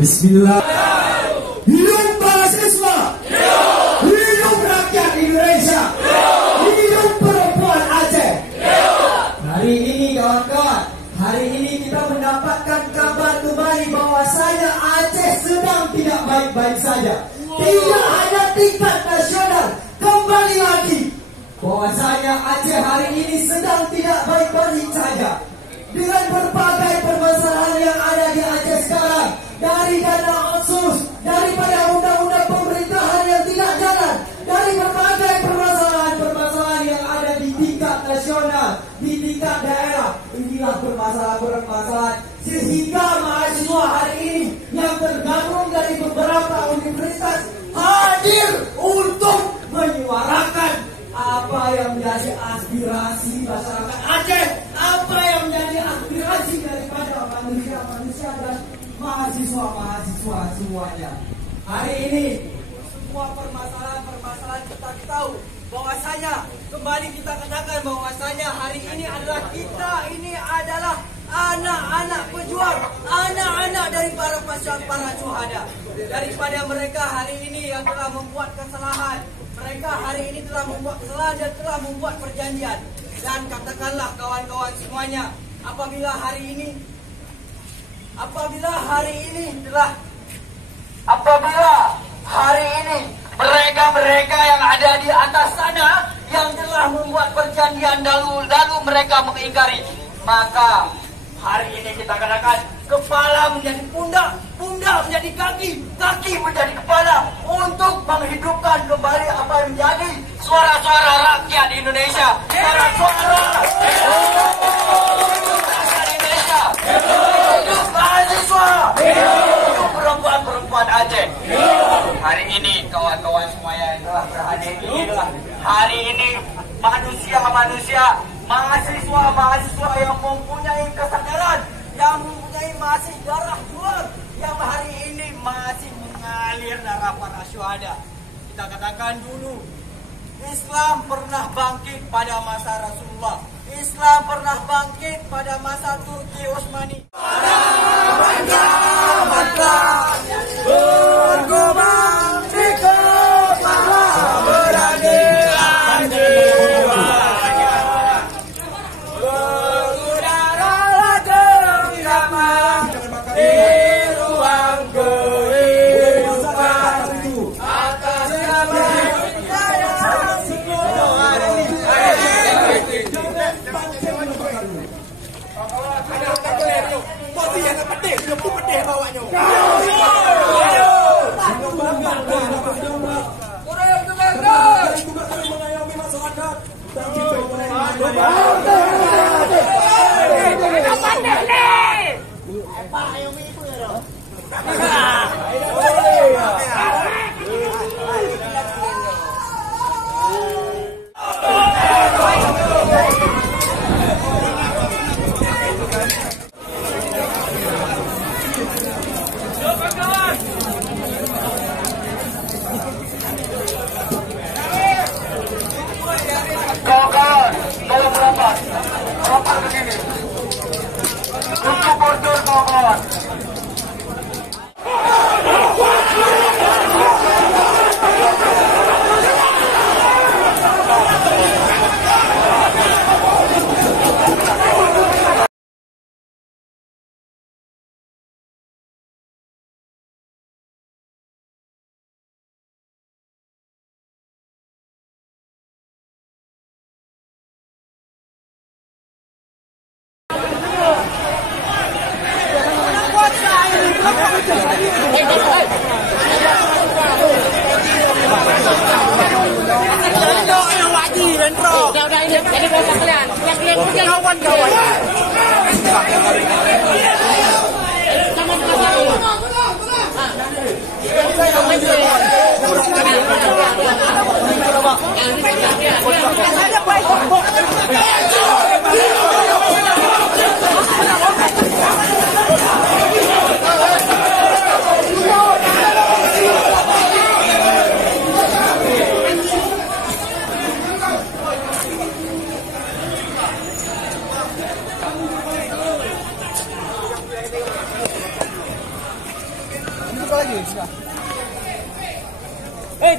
Bismillah. Hidup mahasiswa. Hidup rakyat Indonesia. Hidup perempuan Aceh. Hari ini kawan-kawan, hari ini kita mendapatkan kabar kembali bahwasanya Aceh sedang tidak baik-baik saja. Tidak hanya tingkat nasional, kembali lagi bahwasanya Aceh hari ini sedang tidak baik-baik saja. Dengan berbagai permasalahan yang ada di Aceh sekarang, dari dana otsus, daripada undang-undang pemerintahan yang tidak jalan, dari berbagai permasalahan yang ada di tingkat nasional, di tingkat daerah, inilah permasalahan sehingga mahasiswa hari ini yang tergabung dari beberapa universitas hadir untuk menyuarakan apa yang menjadi aspirasi masyarakat Aceh, apa yang menjadi aspirasi daripada manusia-manusia dan mahasiswa-mahasiswa semuanya. Hari ini semua permasalahan kita tahu bahwasanya, kembali kita katakan bahwasanya hari ini adalah kita ini adalah anak-anak pejuang, anak-anak dari para syuhada. Daripada mereka hari ini yang telah membuat kesalahan, mereka hari ini telah membuat kesalahan dan telah membuat perjanjian. Dan katakanlah kawan-kawan semuanya, apabila hari ini mereka yang ada di atas sana yang telah membuat perjanjian lalu mereka mengingkari, maka hari ini kita katakan kepala menjadi pundak, pundak menjadi kaki, kaki menjadi kepala untuk menghidupkan kembali apa yang menjadi suara-suara rakyat Indonesia, suara-suara Indonesia, hidup mahasiswa, hidup perempuan-perempuan Aceh. Hari ini kawan-kawan semuanya yang telah berhadir inilah hari ini manusia-manusia, mahasiswa-mahasiswa yang mempunyai kesadaran, yang mempunyai masih darah juang, yang hari ini masih mengalir darah para syuhada. Kita katakan dulu, Islam pernah bangkit pada masa Rasulullah. Islam pernah bangkit pada masa Turki Utsmani. Bergumam di kepala beranian jiwa. Berudaralah genggaman di ruang kehidupan. Atas nama saya semua. Udah ini jadi berapa kalian? Kawan-kawan.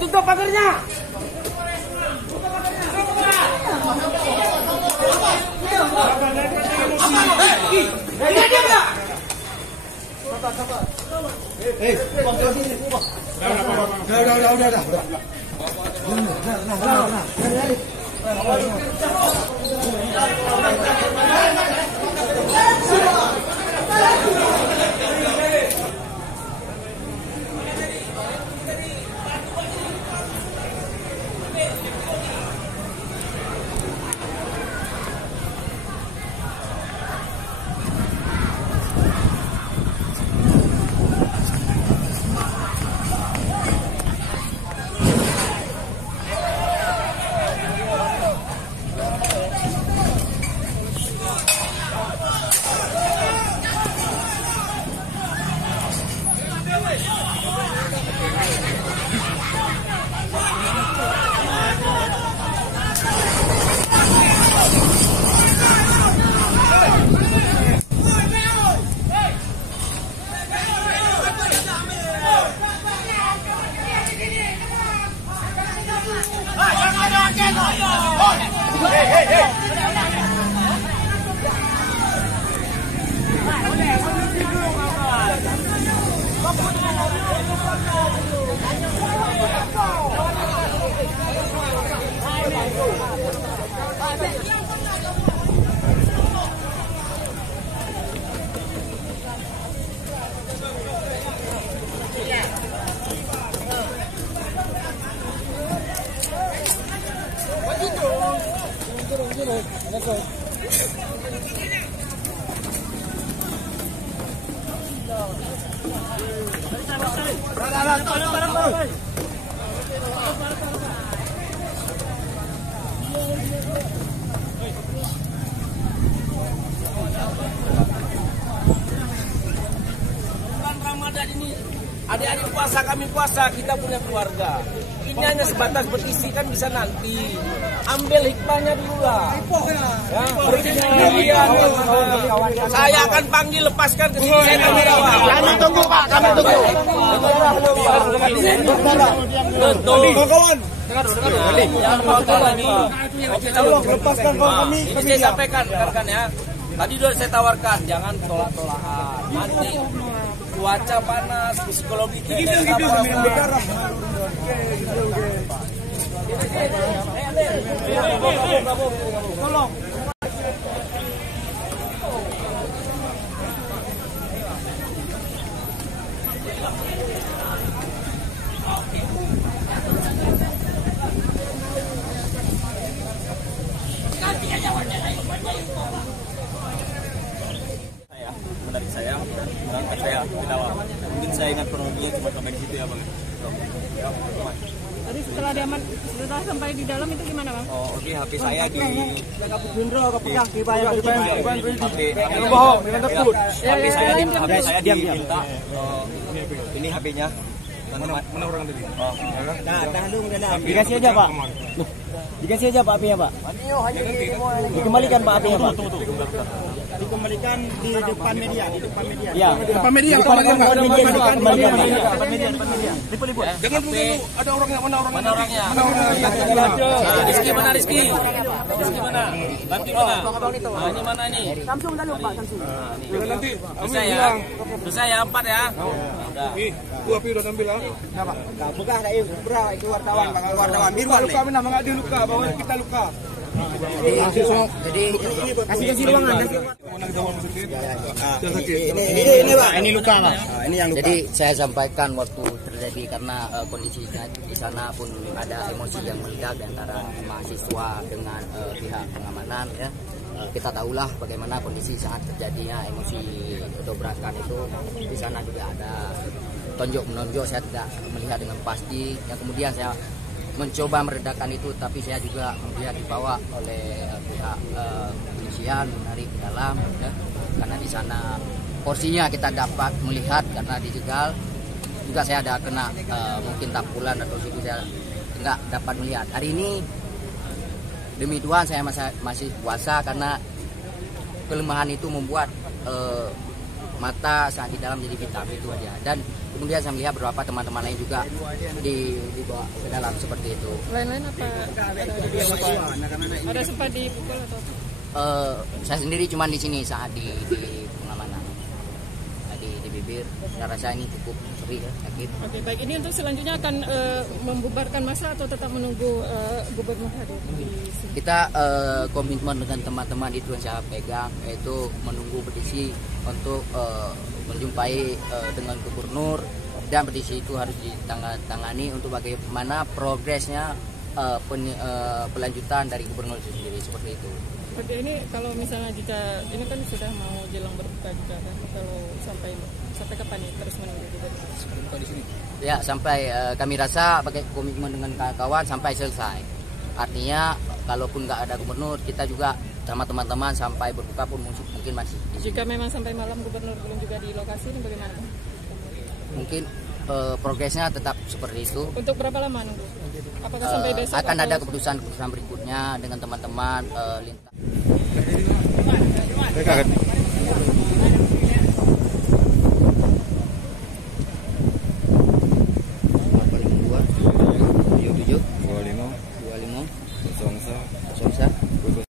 Tutup pagarnya. Ramadan ini adik-adik puasa, kami puasa, kita punya keluarga. Ini hanya sebatas berisi kan bisa nanti. Ambil hikmahnya dulu lah. Ya, saya akan panggil, lepaskan ke sini. Saya tanggung jawab. Kami tunggu Pak, kami tunggu. Betul. Kawan. Tolong lepaskan kami. Ini saya sampaikan rekan ya. Tadi sudah saya tawarkan, jangan tolak-tolakan. Nanti cuaca panas, psikologi kita tolong. Menarik saya, mengangkat saya ke dalam. Mungkin saya ingat kronologinya cuma sampai di situ ya Bang. Tadi setelah sampai di dalam itu gimana Bang? Oh oke, HP saya di HP saya diminta. Ini HP-nya. Mana orang tadi? Oh. Dikasih aja Pak. Dikasih aja Pak apinya Pak. Dikembalikan Pak apinya Pak. Dikembalikan di depan media, di depan media. Iya. Depan media, Liput-liput. Jangan dulu ada orangnya, mana orangnya? Rizky mana Rizky? Rizky mana? Nanti mana? Nah, ini mana ini? Samsung dulu Pak, Samsung. Nanti Susah ya 4 ya. Udah. Gua api udah ambil ah. Nah, Pak. Buka itu wartawan, Pak. Wartawan. Luka benar, enggak dia luka, bawa kita luka. Jadi kasih ruangan. Ini Pak, ini luka Pak. Ini yang luka. Jadi saya sampaikan waktu terjadi karena kondisi di sana pun ada emosi yang meledak di antara mahasiswa dengan pihak pengamanan ya. Kita tahulah bagaimana kondisi saat terjadinya emosi dobrakan itu. Di sana juga ada tonjok menonjok, saya tidak melihat dengan pasti. Yang kemudian saya mencoba meredakan itu, tapi saya juga kemudian dibawa oleh pihak kepolisian menarik ke dalam ya. Karena di sana porsinya kita dapat melihat karena dijegal juga saya ada kena mungkin tapulan atau situ saya nggak dapat melihat. Hari ini demi Tuhan saya masih puasa karena kelemahan itu membuat mata saat di dalam jadi hitam itu aja. Dan kemudian saya melihat beberapa teman-teman lain juga dibawa ke dalam seperti itu. Lain-lain apa? Ada sempat dipukul atau apa? Saya sendiri cuma di sini saat di pengamanan di bibir. Saya rasa ini cukup seri ya, sakit. Oke, baik. Ini untuk selanjutnya akan membubarkan masa atau tetap menunggu gubernur hadir di sini? Kita komitmen dengan teman-teman itu yang saya pegang, yaitu menunggu petisi untuk menjumpai dengan gubernur, dan petisi itu harus ditangani untuk bagaimana progresnya pelanjutan dari gubernur itu sendiri, seperti itu. Oke, ini kalau misalnya jika ini kan sudah mau jelang berbuka juga kan, kalau sampai kapan nih terus menunggu gubernur di sini? Ya, sampai kami rasa pakai komitmen dengan kawan sampai selesai. Artinya kalaupun nggak ada gubernur, kita juga sama teman-teman sampai berbuka pun mungkin masih di sini. Jika memang sampai malam gubernur belum juga di lokasi, ini bagaimana? Mungkin progresnya tetap seperti itu. Untuk berapa lama nunggu? Apakah sampai besok? Akan ada keputusan berikutnya dengan teman-teman lintas.